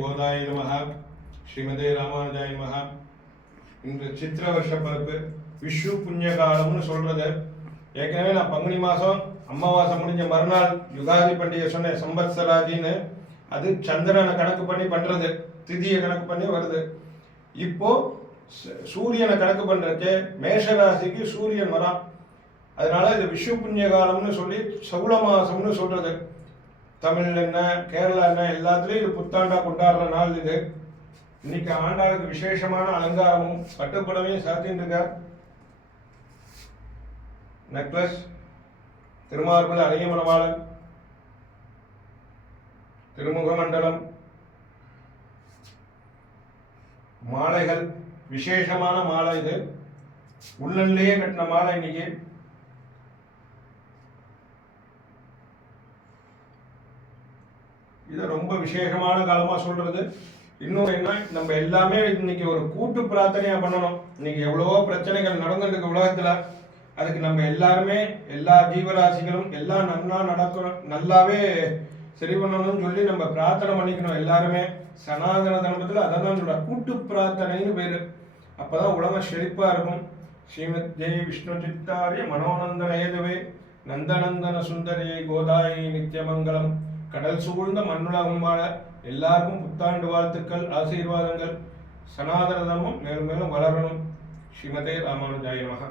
கோதாய நமஹ. ஸ்ரீமதே ராமானுஜாய நமஹ. இன்று சித்திர வருஷ பிறப்பு விஷு புண்ணிய காலம்னு சொல்றது. ஏற்கனவே நான் பங்குனி மாதம் அமாவாசை முடிஞ்ச மறுநாள் யுகாதி பண்டிகை சொன்னேன், சம்பத்சராதின்னு. அது சந்திரனை கணக்கு பண்ணி பண்ணுறது, திதியை கணக்கு பண்ணி வருது. இப்போ சூரியனை கணக்கு பண்ணுறதுக்கு மேஷராசிக்கு சூரியன் வரான். அதனால இது விஷு புண்ணிய காலம்னு சொல்லி சௌள மாசம்னு சொல்றது. தமிழ் என்ன கேரளா என்ன எல்லாத்துலேயும் இது புத்தாண்டா கொண்டாடுற நாள் இது. இன்னைக்கு ஆண்டாளுக்கு விசேஷமான அலங்காரமும் பட்டுப்புடவையும் சாத்தின்னு இருக்கார். நெக்லஸ், திருமார்புல அழகிய மணவாளன், திருமுக மண்டலம், மாலைகள், விசேஷமான மாலை இது. உள்ளன்லேயே கட்டின மாலை இன்னைக்கு. இது ரொம்ப விசேஷமான காலமா சொல்றது. இன்னும் என்ன, நம்ம எல்லாமே இன்னைக்கு ஒரு கூட்டு பிரார்த்தனையா பண்ணணும். இன்னைக்கு எவ்வளவோ பிரச்சனைகள் நடந்துட்டு இருக்கு உலகத்துல. அதுக்கு நம்ம எல்லாருமே, எல்லா ஜீவராசிகளும் எல்லாம் நன்னா நடக்கணும், நல்லாவே சரி பண்ணணும்னு சொல்லி நம்ம பிரார்த்தனை பண்ணிக்கணும் எல்லாருமே. சனாதன தர்மத்துல அதை தான் சொல்ற கூட்டு பிரார்த்தனைன்னு பேரு. அப்பதான் உலகம் செழிப்பா இருக்கும். ஸ்ரீமத் ஜெய் விஷ்ணு சித்தாரிய மனோநந்தன ஏதுவே நந்தநந்தன சுந்தரியை கோதாயை நித்தியமங்கலம். கடல் சூழ்ந்த மண்ணுலகம் வாழ எல்லாருக்கும் புத்தாண்டு வாழ்த்துக்கள், ஆசீர்வாதங்கள். சனாதன தர்மம் மேலும் மேலும் வளரணும். ஸ்ரீமதே ராமானுஜாய நமஹ.